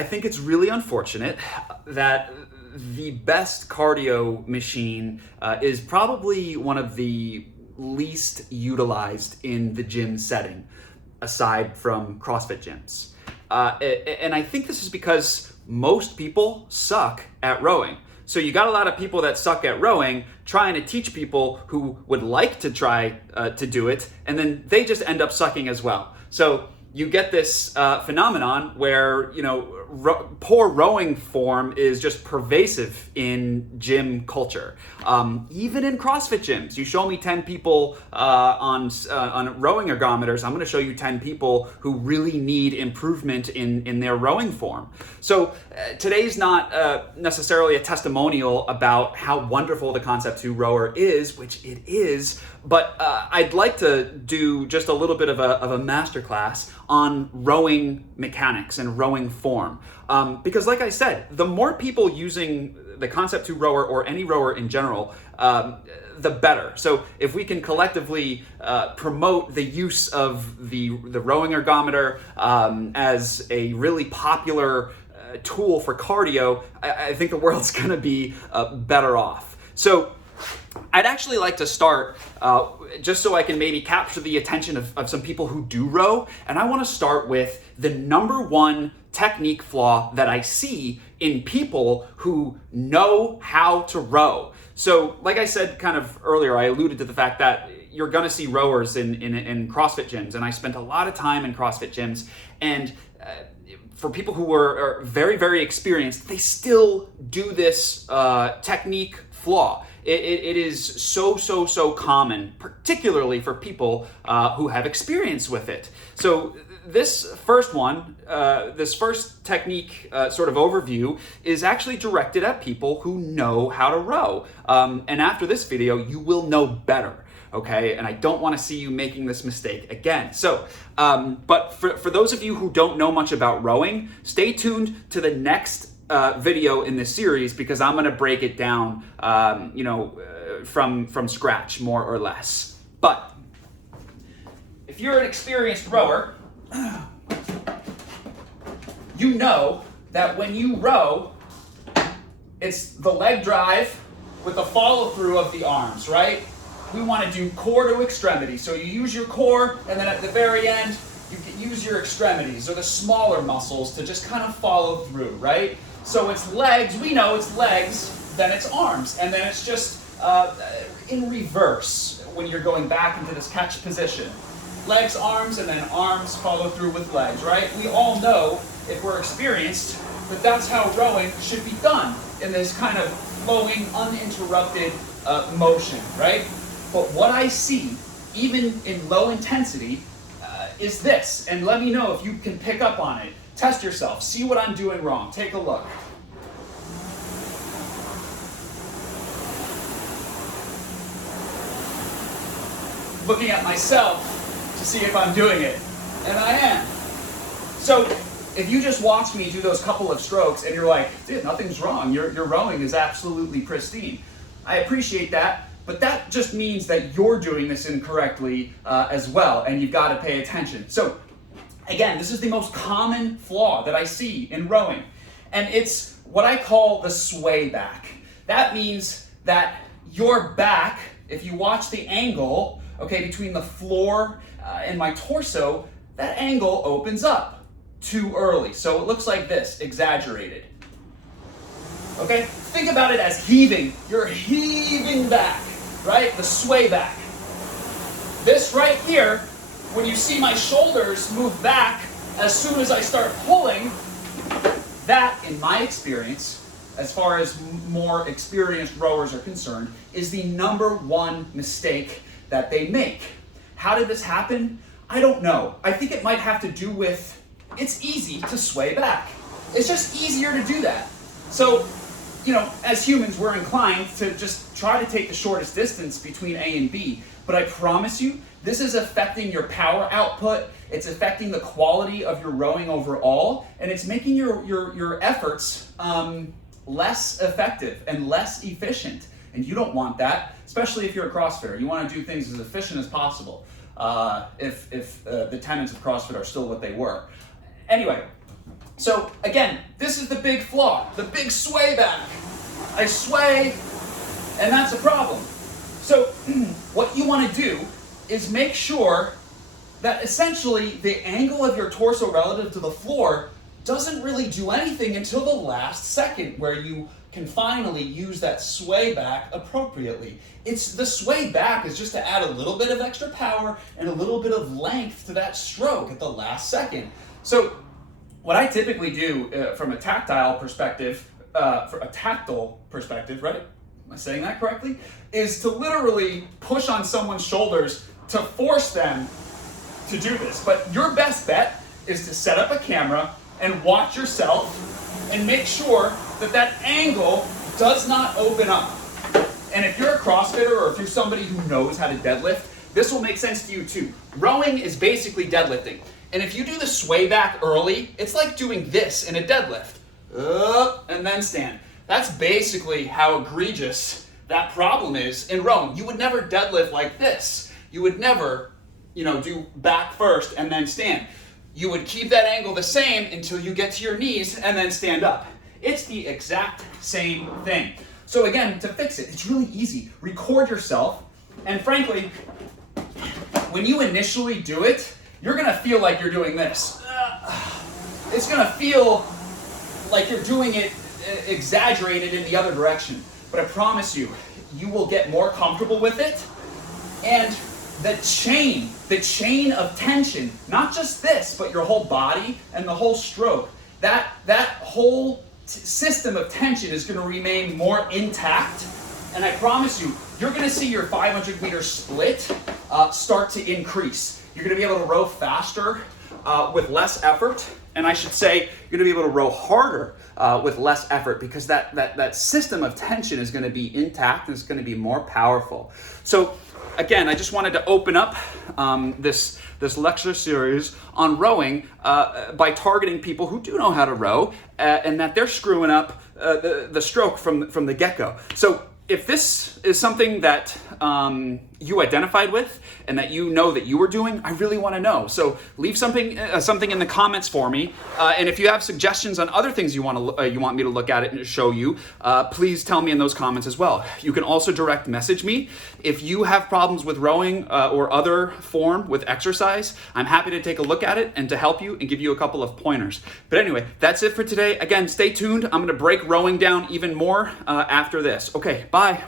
I think it's really unfortunate that the best cardio machine is probably one of the least utilized in the gym setting, aside from CrossFit gyms. And I think this is because most people suck at rowing. So you got a lot of people that suck at rowing trying to teach people who would like to try to do it, and then they just end up sucking as well. So you get this phenomenon where, poor rowing form is just pervasive in gym culture. Even in CrossFit gyms, you show me 10 people on rowing ergometers, I'm going to show you 10 people who really need improvement in their rowing form. So today's not necessarily a testimonial about how wonderful the Concept 2 rower is, which it is, but I'd like to do just a little bit of a masterclass on rowing mechanics and rowing form. Because like I said, the more people using the Concept 2 rower or any rower in general, the better. So if we can collectively promote the use of the rowing ergometer as a really popular tool for cardio, I think the world's gonna be better off. So I'd actually like to start, just so I can maybe capture the attention of some people who do row, and I want to start with the number one technique flaw that I see in people who know how to row. So like I said kind of earlier, I alluded to the fact that you're going to see rowers in CrossFit gyms, and I spent a lot of time in CrossFit gyms, and for people who are very, very experienced, they still do this technique flaw. It is so common, particularly for people who have experience with it. So this first one, this first technique sort of overview is actually directed at people who know how to row. And after this video, you will know better. Okay, and I don't want to see you making this mistake again. So, but for those of you who don't know much about rowing, stay tuned to the next video in this series, because I'm going to break it down, from scratch, more or less. But if you're an experienced rower, you know that when you row, it's the leg drive with the follow through of the arms, right? We want to do core to extremity. So you use your core, and then at the very end, you can use your extremities or the smaller muscles to just kind of follow through, right? So it's legs, we know it's legs, then it's arms, and then it's just in reverse when you're going back into this catch position. Legs, arms, and then arms follow through with legs, right? We all know, if we're experienced, that that's how rowing should be done, in this kind of flowing, uninterrupted motion, right? But what I see, even in low intensity, is this, and let me know if you can pick up on it. Test yourself, see what I'm doing wrong, take a look. Looking at myself to see if I'm doing it, and I am. So if you just watch me do those couple of strokes and you're like, dude, nothing's wrong, your rowing is absolutely pristine, I appreciate that, but that just means that you're doing this incorrectly as well, and you've got to pay attention. So again, this is the most common flaw that I see in rowing, and it's what I call the sway back. That means that your back, if you watch the angle, okay, between the floor and my torso, that angle opens up too early. So it looks like this, exaggerated. Okay, think about it as heaving. You're heaving back, right? The sway back. This right here, when you see my shoulders move back as soon as I start pulling, that, in my experience, as far as more experienced rowers are concerned, is the number one mistake that they make. How did this happen? I don't know. I think it might have to do with, it's easy to sway back. It's just easier to do that. So, as humans, we're inclined to just try to take the shortest distance between A and B. But I promise you, this is affecting your power output, it's affecting the quality of your rowing overall, and it's making your efforts less effective and less efficient. And you don't want that, especially if you're a CrossFitter. You want to do things as efficient as possible, if the tenets of CrossFit are still what they were. Anyway, so again, This is the big flaw, the big sway back. I sway, and that's a problem. So what you want to do is make sure that essentially the angle of your torso relative to the floor doesn't really do anything until the last second, where you can finally use that sway back appropriately. It's the sway back is just to add a little bit of extra power and a little bit of length to that stroke at the last second. So what I typically do from a tactile perspective, right? Am I saying that correctly? Is to literally push on someone's shoulders to force them to do this. But your best bet is to set up a camera and watch yourself and make sure that that angle does not open up. And if you're a CrossFitter or if you're somebody who knows how to deadlift, this will make sense to you too. Rowing is basically deadlifting. And if you do the sway back early, it's like doing this in a deadlift. Up and then stand. That's basically how egregious that problem is in rowing. You would never deadlift like this. You would never, do back first and then stand. You would keep that angle the same until you get to your knees and then stand up. It's the exact same thing. So again, to fix it, it's really easy. Record yourself, and frankly, when you initially do it, you're gonna feel like you're doing this. It's gonna feel like you're doing it exaggerated in the other direction. But I promise you, you will get more comfortable with it. And the chain of tension, not just this, but your whole body and the whole stroke, that whole system of tension is going to remain more intact. And I promise you, you're going to see your 500 meter split start to increase. You're going to be able to row faster with less effort. And I should say, you're going to be able to row harder with less effort, because that system of tension is going to be intact and it's going to be more powerful. So again, I just wanted to open up this lecture series on rowing by targeting people who do know how to row and that they're screwing up the stroke from the get-go. So if this is something that you identified with and that you know that you were doing, I really want to know. So leave something in the comments for me. And if you have suggestions on other things you want me to look at it and show you, please tell me in those comments as well. You can also direct message me. If you have problems with rowing or other form with exercise, I'm happy to take a look at it and to help you and give you a couple of pointers. But anyway, that's it for today. Again, stay tuned. I'm going to break rowing down even more after this. Okay, bye.